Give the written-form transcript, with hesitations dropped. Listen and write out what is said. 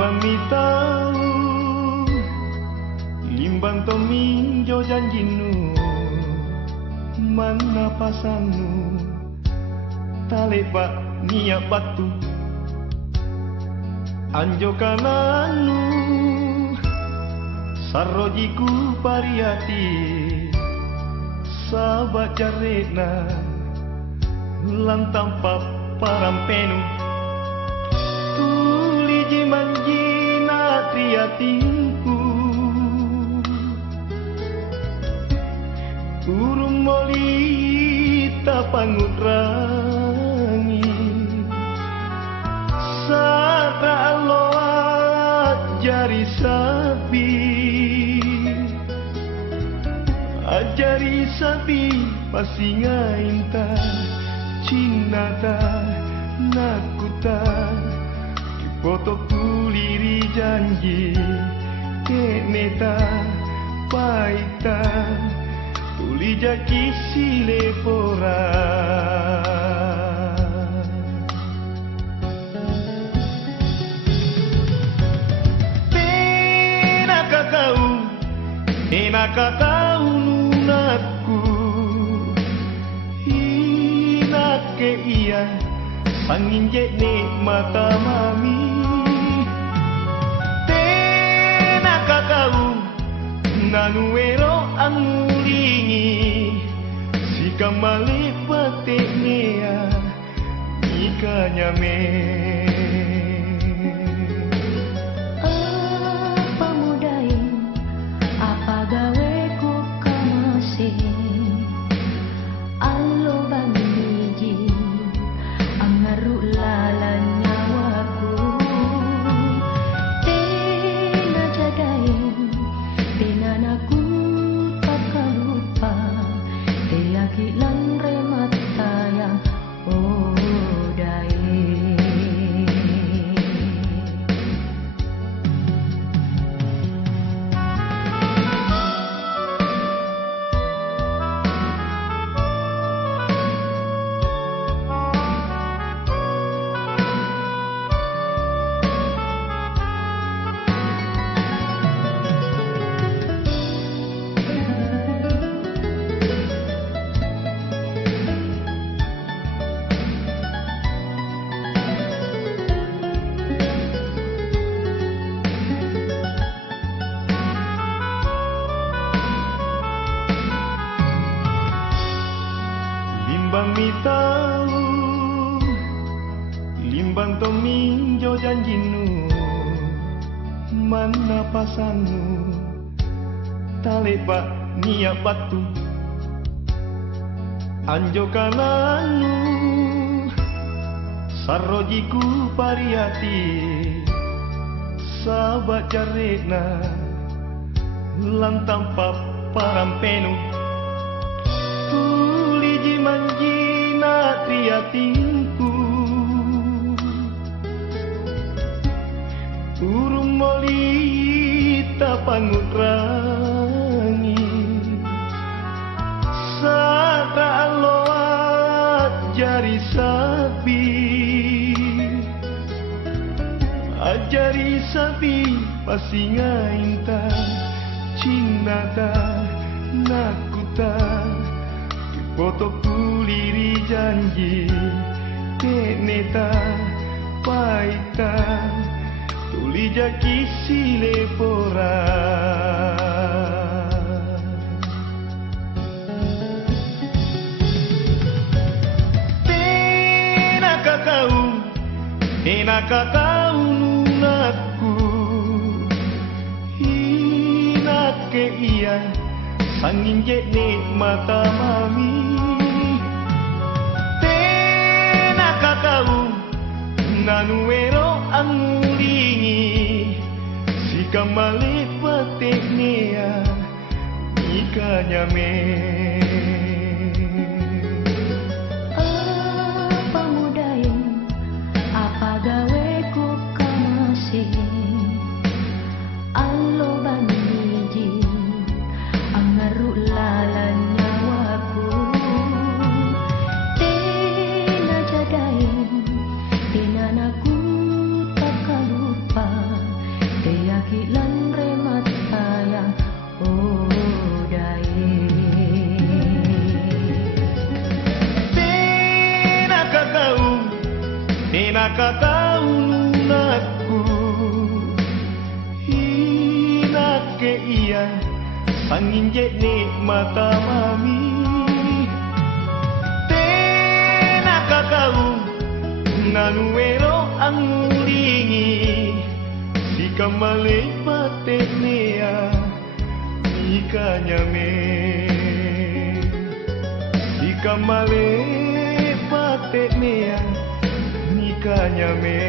Limbang mi tahu, limbang to minjo janjinu, mana pasanmu, talepak niat batu, anjo kananu, sarrojiku pariati, sahabat jarena, lantang parampenu. Jimanjina triatinku urung molita pangutrangi satra loat jari sabi pasinga inta cinata nakuta foto kuliri janji keneta paita tuli jaki silepora tenaka kau nunakku hinake iya angin jekne mata mami tenaka kau nanuero angulingi si kamali pateknea ikanya me apa mudai apa gaweku kamasi allo bangiji angaru lalan nyawaku tena jagain tena naku tak lupa teyaki lan remat sayang oh dai limbang mi tahu, limbang to minjo janjinu, mana pasanmu, talepak niat batu, anjo kananu, sarrojiku pariati, sahabat jarena, lantang parampenu. Jimanjina triatinku urung molita pangutrangi satra loat jari sabi pasinga inta cinta nakuta foto kuliri janji keneta paita tuli jaki silepora tenaka kau nunakku hinake iya angin jekne mata mami tenaka kau nanuero angulingi si kamali pateknea ikanya me apa mudai apa gaweku kamasi allo bangiji angaru lalan nyawaku tena jagain tena naku nakakaunakku hinake iya sanginje mata mami nakakau nanuero ang ulingi si kamale patenea ikanyame si kamale patenea ikanyame